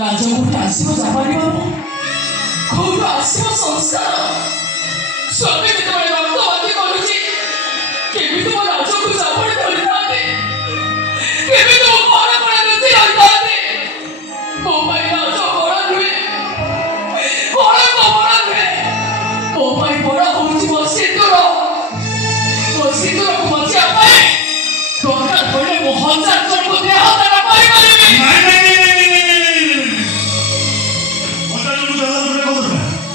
ରାଜକୋଟି ଆସିବ ଜାପାନିବାବୁ, କୋଉଠୁ ଆସିବ ସଂସ୍କାର? ସ୍ୱାମୀ ଯେତେବେଳେ ରକ୍ତବାଦୀ କରୁଛି, କେମିତି ମୋ ରାଜକୁ ଜାପାନି ଧରିଥାନ୍ତି, କେମିତି ମୋ ଘର ପରେ ଲୁଚି ରହିଥାନ୍ତି? ମୋ ପାଇଁ ରାଜ ବଡ଼ ନୁହେଁ, କଳଙ୍କ ବଡ଼ ନୁହେଁ, ମୋ ପାଇଁ ବଡ଼ ହଉଛି ମୋ ସିନ୍ଦୁର। ମୋ ସିନ୍ଦୁରକୁ ବଞ୍ଚିବା ପାଇଁ ଦରକାର ପଡ଼ିଲେ ମୁଁ 1000 ଜଣଙ୍କୁ ଦେହ ଦାନ କରିପାରିବି।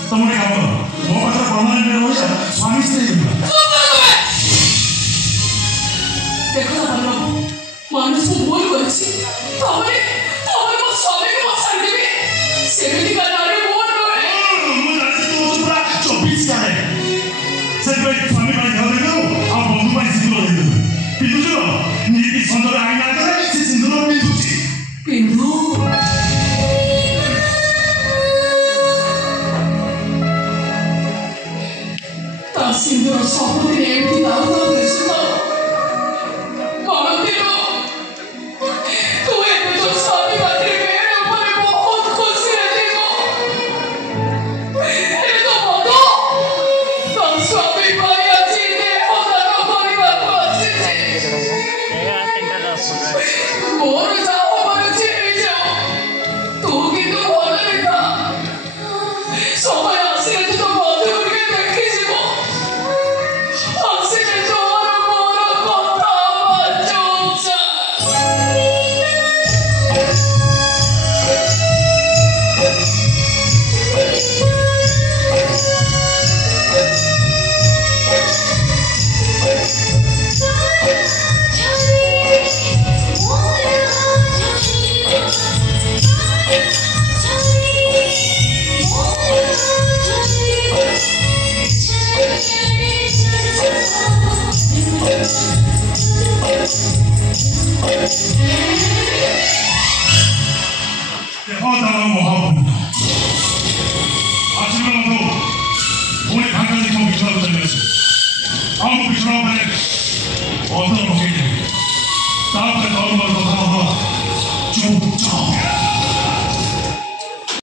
ତମେ କାମ କର, ମୋ ପାଖରେ ପ୍ରମାଣ ରହିଲା ସ୍ୱାମୀ ସ୍ତ୍ରୀ ଦେଖ ବାବୁ, মানুষ ভুল করছি, তবে তবে ମୋ ସ୍ୱାମୀକୁ ମୁଁ ଛାଡ଼ିଦେବି? ସେମିତିକା ନାରୀ ମୁଁ ନୁହେଁ। ମୁଁ ଜାଣିଛି ତୁ ପୁରା 24 କାଳେ ସେଥିପାଇଁ ସ୍ୱାମୀ ପାଇଁ ଦେହ ଦେଇଦେବୁ ଆଉ ବନ୍ଧୁ ପାଇଁ ସିନ୍ଦୁର ଦେଇଦେବୁ। ପିନ୍ଧୁଛୁ ନିହାତି ସୁନ୍ଦର ଆଇନା ଆଗରେ ସେ ସିନ୍ଦୁର ପିନ୍ଧୁଛି। ପିନ୍ଧୁ ତା ସିନ୍ଦୁର ସବୁଦିନ ଏମିତି ଲାଗୁଥାଉ ଦିଶୁଥାଉ। 어떤 목이니? 다음에 너무 많은 거 다 봐. 좀